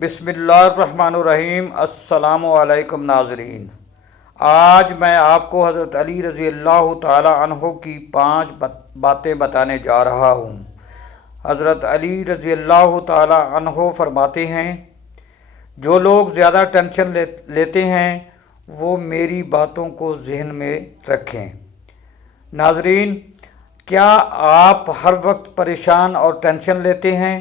बिस्मिल्लाहिर्रहमानिर्रहीम। अस्सलामु अलैकुम नाज़रीन। आज मैं आपको हज़रत अली रज़ी अल्लाह ताला अन्हो की 5 बातें बताने जा रहा हूँ। हज़रत अली रज़ी अल्लाह ताला अन्हो फरमाते हैं, जो लोग ज़्यादा टेंशन लेते हैं वो मेरी बातों को जहन में रखें। नाज़रीन, क्या आप हर वक्त परेशान और टेंशन लेते हैं?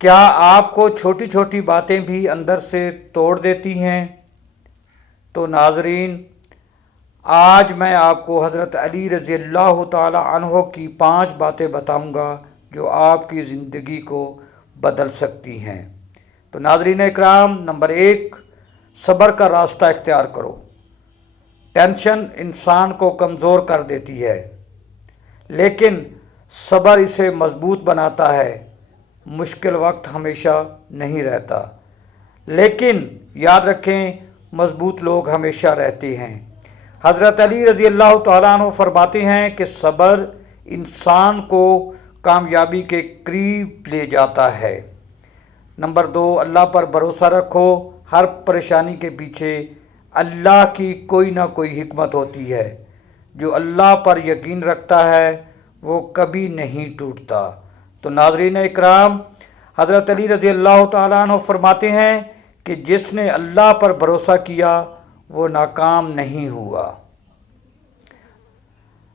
क्या आपको छोटी छोटी बातें भी अंदर से तोड़ देती हैं? तो नाज़रीन, आज मैं आपको हज़रत अली रज़ी अल्लाह ताला अन्हो की 5 बातें बताऊंगा जो आपकी ज़िंदगी को बदल सकती हैं। तो नाज़रीन इकराम, नंबर 1, सब्र का रास्ता इख्तियार करो। टेंशन इंसान को कमज़ोर कर देती है, लेकिन सब्र इसे मज़बूत बनाता है। मुश्किल वक्त हमेशा नहीं रहता, लेकिन याद रखें, मज़बूत लोग हमेशा रहते हैं। हज़रत अली रज़ी अल्लाह तआला अन्हु फरमाते हैं कि सब्र इंसान को कामयाबी के करीब ले जाता है। नंबर 2, अल्लाह पर भरोसा रखो। हर परेशानी के पीछे अल्लाह की कोई ना कोई हिकमत होती है। जो अल्लाह पर यकीन रखता है वो कभी नहीं टूटता। तो नाज़रीन इकराम, हज़रत अली रज़ी अल्लाह तआला अन्हु फरमाते हैं कि जिसने अल्लाह पर भरोसा किया वो नाकाम नहीं हुआ।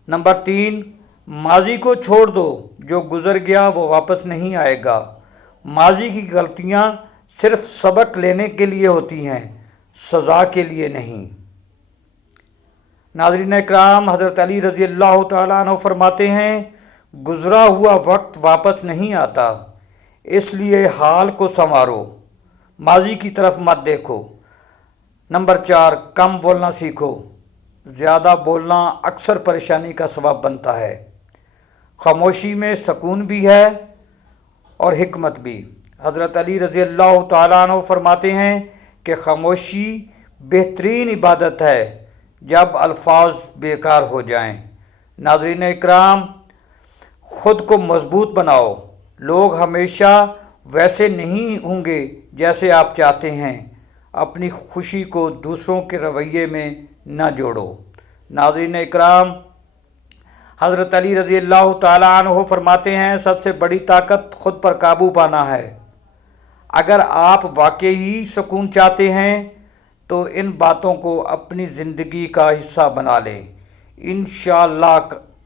नंबर 3, माजी को छोड़ दो। जो गुज़र गया वो वापस नहीं आएगा। माजी की गलतियां सिर्फ सबक लेने के लिए होती हैं, सज़ा के लिए नहीं। नाज़रीन इकराम, हज़रत अली रज़ी अल्लाह तआला अन्हु फरमाते हैं, गुज़रा हुआ वक्त वापस नहीं आता, इसलिए हाल को संवारो, माजी की तरफ मत देखो। नंबर 4, कम बोलना सीखो। ज़्यादा बोलना अक्सर परेशानी का सबब बनता है। खामोशी में सुकून भी है और हिकमत भी। हज़रत अली रज़ी अल्लाह तआला अन्हु फरमाते हैं कि खामोशी बेहतरीन इबादत है जब अल्फाज बेकार हो जाएं। नाज़रीन इकराम, ख़ुद को मज़बूत बनाओ। लोग हमेशा वैसे नहीं होंगे जैसे आप चाहते हैं। अपनी खुशी को दूसरों के रवैये में न जोड़ो। नाज़रीन इकराम, हज़रत अली रज़ी अल्लाह तआला अन्हु फरमाते हैं, सबसे बड़ी ताकत ख़ुद पर काबू पाना है। अगर आप वाकई सुकून चाहते हैं तो इन बातों को अपनी ज़िंदगी का हिस्सा बना लें। इंशाअल्लाह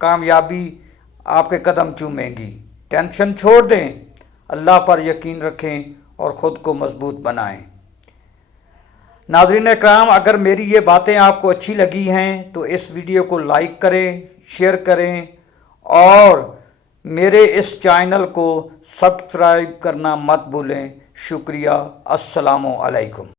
कामयाबी आपके कदम चूमेंगी। टेंशन छोड़ दें, अल्लाह पर यकीन रखें और ख़ुद को मज़बूत बनाएं। नाज़रीन इकराम, अगर मेरी ये बातें आपको अच्छी लगी हैं तो इस वीडियो को लाइक करें, शेयर करें और मेरे इस चैनल को सब्सक्राइब करना मत भूलें। शुक्रिया। अस्सलामु अलैकुम।